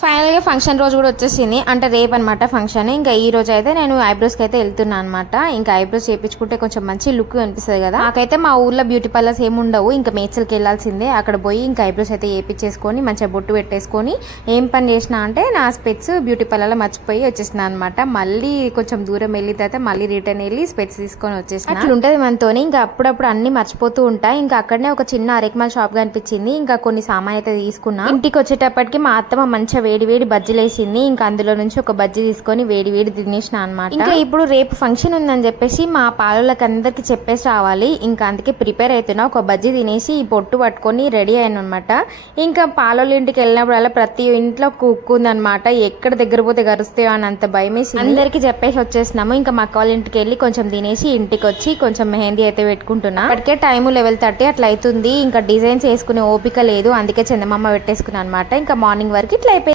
ఫైనల్గా ఫంక్షన్ రోజు కూడా వచ్చేసింది. అంటే రేపు అనమాట ఫంక్షన్. ఇంకా ఈ రోజు అయితే నేను ఐబ్రోస్కి అయితే వెళ్తున్నాను అనమాట ఇంకా ఐబ్రోస్ చేయించుకుంటే కొంచెం మంచి లుక్ అనిపిస్తుంది కదా. నాకైతే మా ఊర్లో బ్యూటీ పార్లర్స్ ఏమి ఉండవు. ఇంకా మేచల్కి వెళ్ళాల్సిందే. అక్కడ పోయి ఇంకా ఐబ్రోస్ అయితే వేయించేసుకొని మంచిగా బొట్టు పెట్టేసుకొని ఏం పని చేసినా అంటే నా స్పెట్స్ బ్యూటీ పార్లర్లో మర్చిపోయి వచ్చేసిన అనమాట మళ్ళీ కొంచెం దూరం వెళ్ళిన తర్వాత మళ్ళీ రిటర్న్ వెళ్ళి స్పెట్స్ తీసుకొని వచ్చేసిన. అట్లా ఉంటుంది మనతోని. ఇంకా అప్పుడప్పుడు అన్ని మర్చిపోతూ ఉంటాయి ఇంకా అక్కడనే ఒక చిన్న అరెక్మాల్ షాప్ కనిపించింది. ఇంకా కొన్ని సామాన్ అయితే తీసుకున్నా. ఇంటికి వచ్చేటప్పటికి మా అత్తమ్మ మంచిగా వేడి వేడి బజ్జీలు వేసింది. ఇంకా అందులో నుంచి ఒక బజ్జీ తీసుకొని వేడి వేడి తినేసిన అనమాట ఇంకా ఇప్పుడు రేపు ఫంక్షన్ ఉందని చెప్పేసి మా పాలలకు అందరికి చెప్పేసి రావాలి. ఇంకా అందుకే ప్రిపేర్ అవుతున్నా. ఒక బజ్జీ తినేసి ఈ పొట్టు పట్టుకొని రెడీ అయ్యాను అనమాట ఇంకా పాలోళ్ళ ఇంటికి వెళ్ళినప్పుడల్లా ప్రతి ఇంట్లో కుక్ ఉందన్నమాట. ఎక్కడ దగ్గర పోతే గరుస్తాయో అని అంత భయం వేసి అందరికి చెప్పేసి వచ్చేసినాము. ఇంకా మా అక్క వాళ్ళ ఇంటికి వెళ్ళి కొంచెం తినేసి ఇంటికి వచ్చి కొంచెం మెహందీ అయితే పెట్టుకుంటున్నా. అప్పటికే టైం లెవెల్ థర్టీ అట్లా అవుతుంది. ఇంకా డిజైన్స్ వేసుకునే ఓపిక లేదు. అందుకే చందమామ పెట్టేసుకున్నాను అనమాట ఇంకా మార్నింగ్ వరకు ఇట్లా అయిపోయింది.